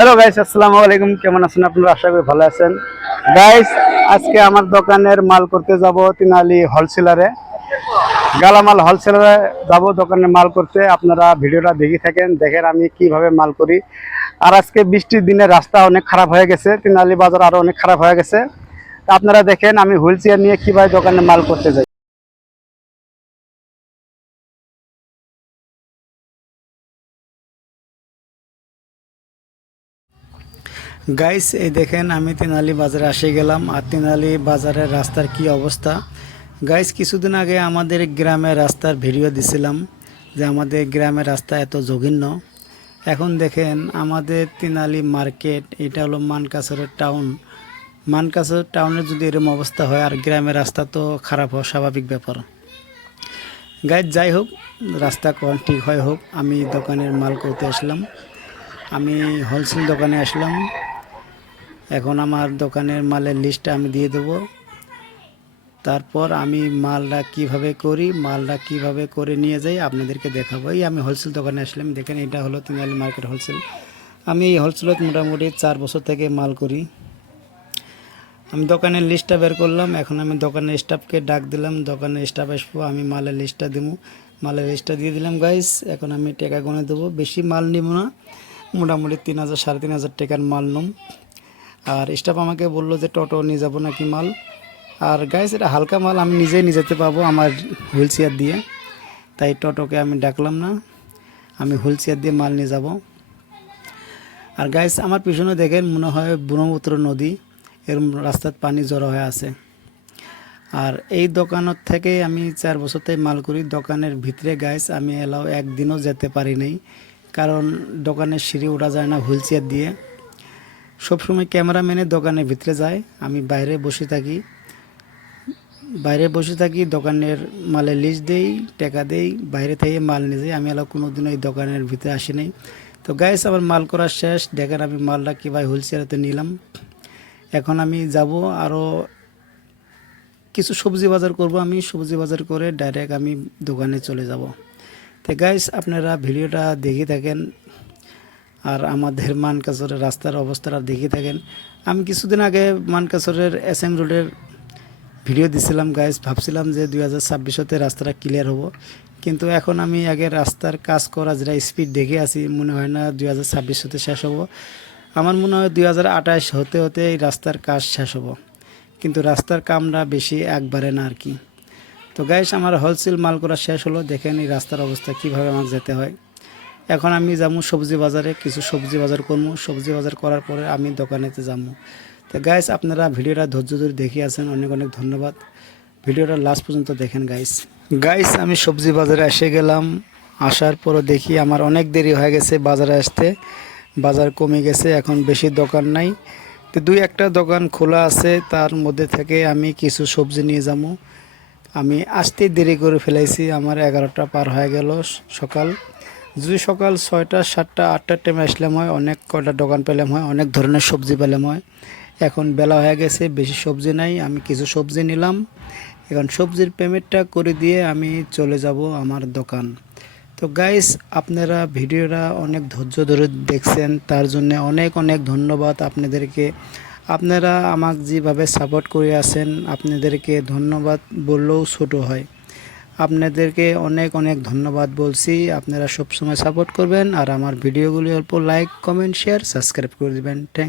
Hello guys, আসসালামু আলাইকুম। কেমন আছেন আপনারা? আশা করি ভালো আছেন। গাইস, আজকে আমার দোকানের মাল করতে যাব তিনালি হোলসেলারে, গালামাল হোলসেলারে যাব দোকানে মাল করতে। আপনারা ভিডিওটা দেখে থাকেন, দেখেন আমি কিভাবে মাল করি। আর আজকে বৃষ্টির দিনে রাস্তা অনেক খারাপ হয়ে গেছে, তিনালি বাজার আরো অনেক খারাপ হয়ে গেছে। আপনারা দেখেন আমি হুইল চেয়ার নিয়ে কিভাবে দোকানে মাল করতে যাই। গাইস, এই দেখেন আমি তিনালি বাজারে এসে গেলাম। আর তিনালি বাজারের রাস্তার কি অবস্থা। গাইস, কিছুদিন আগে আমাদের গ্রামের রাস্তার ভিডিও দিছিলাম যে আমাদের গ্রামের রাস্তা এত জঘন্য। এখন দেখেন আমাদের তিনালি মার্কেট, এটা হলো মানকাসরের টাউন। মানকাসর টাউনের যদি এরকম অবস্থা হয় আর গ্রামের রাস্তা তো খারাপ হওয়া স্বাভাবিক ব্যাপার। গাইস, যাই হোক, রাস্তা কোন ঠিক হয় হোক, আমি দোকানের মাল করতে আসলাম। আমি হোলসেল দোকানে আসলাম। এখন আমার দোকানের মালের লিস্টটা আমি দিয়ে দেবো। তারপর আমি মালটা কিভাবে করে নিয়ে যাই আপনাদেরকে দেখাবো। এই আমি হোলসেল দোকানে আসলাম। দেখেন, এটা হলো তিনালি মার্কেট হোলসেল। আমি এই হোলসেলত মোটামুটি 4 বছর থেকে মাল করি। আমি দোকানের লিস্টটা বের করলাম। এখন আমি দোকানের স্টাফকে ডাক দিলাম, দোকানের স্টাফ আসবো, আমি মালের লিস্টটা দেবো। মালের লিস্টটা দিয়ে দিলাম গাইস। এখন আমি টাকা গুনে দেবো। বেশি মাল নিব না, মোটামুটি 3,000 3,500 টাকার মাল নিম। আর স্টাফ আমাকে বললো যে টোটো নিয়ে যাবো নাকি মাল। আর গাইস, এটা হালকা মাল, আমি নিজেই নিয়ে যেতে পারবো আমার হুইল চেয়ার দিয়ে, তাই টোটোকে আমি ডাকলাম না, আমি হুইল চেয়ার দিয়ে মাল নিয়ে যাব। আর গাইস, আমার পিছনে দেখেন মনে হয় ব্রহ্মপুত্র নদী, এরম রাস্তার পানি জড়ো হয়ে আছে। আর এই দোকানের থেকে আমি 4 বছর থেকে মাল করি। দোকানের ভিতরে গাইস আমি এলাও একদিনও যেতে পারি নাই, কারণ দোকানের সিঁড়ি ওঠা যায় না হুইল চেয়ার দিয়ে। সবসময় ক্যামেরাম্যানের দোকানের ভিতরে যায়, আমি বাইরে বসে থাকি, দোকানের মালের লিস্ট দেই, টাকা দেই, বাইরে থেকে মাল নিয়ে যাই। আমি এলাও কোনোদিনও এই দোকানের ভিতরে আসি নাই। তো গাইস, আমার মাল করা শেষ। দেখেন আমি মালটা কীভাবে হুইলচেয়ারতে নিলাম। এখন আমি যাব আরও কিছু সবজি বাজার করব। আমি সবজি বাজার করে ডাইরেক্ট আমি দোকানে চলে যাব। তো গাইস, আপনারা ভিডিওটা দেখে থাকেন আর আমাদের মানকাসরের রাস্তার অবস্থাটা দেখে থাকেন। আমি কিছুদিন আগে মানকাসরের SM রোডের ভিডিও দিছিলাম গাইস। ভাবছিলাম যে 2026-তে রাস্তাটা ক্লিয়ার হবো, কিন্তু এখন আমি আগে রাস্তার কাজ করা যেটা স্পিড দেখে আছি, মনে হয় না 2026-তে শেষ হবো। আমার মনে হয় 2028 হতে হতে এই রাস্তার কাজ শেষ হবো, কিন্তু রাস্তার কামটা বেশি একবারে না আর কি। তো গাইস, আমার হোলসেল মাল করা শেষ হলো। দেখেন এই রাস্তার অবস্থা, কীভাবে আমাকে যেতে হয়। এখন আমি যাবো সবজি বাজারে, কিছু সবজি বাজার করবো। সবজি বাজার করার পরে আমি দোকানেতে যাবো। তো গাইস, আপনারা ভিডিওটা ধৈর্য ধরে দেখে আছেন, অনেক অনেক ধন্যবাদ। ভিডিওটা লাস্ট পর্যন্ত দেখেন গাইস, আমি সবজি বাজারে এসে গেলাম। আসার পরে দেখি আমার অনেক দেরি হয়ে গেছে বাজারে আসতে। বাজার কমে গেছে, এখন বেশি দোকান নাই। তো 2-1টা দোকান খোলা আছে, তার মধ্যে থেকে আমি কিছু সবজি নিয়ে যাবো। আমি আসতে দেরি করে ফেলাইছি, আমার 11টা পার হয়ে গেল সকাল। যদি সকাল 6টা 7টা 8টার টাইমে আসলাম হয়, অনেক কটা দোকান পেলাম হয়, অনেক ধরনের সবজি পেলাম হয়। এখন বেলা হয়ে গেছে, বেশি সবজি নাই, আমি কিছু সবজি নিলাম। এখন সবজির পেমেন্টটা করে দিয়ে আমি চলে যাব আমার দোকান। তো গাইস, আপনারা ভিডিওটা অনেক ধৈর্য ধরে দেখছেন, তার জন্য অনেক অনেক ধন্যবাদ আপনাদেরকে। আপনারা আমাকে যেভাবে সাপোর্ট করে আছেন, আপনাদেরকে ধন্যবাদ বললেও ছোট হয়। আপনাদেরকে অনেক অনেক ধন্যবাদ বলছি। আপনারা সবসময় সাপোর্ট করবেন আর আমার ভিডিওগুলি অল্প লাইক, কমেন্ট, শেয়ার, সাবস্ক্রাইব করে দেবেন। থ্যাংক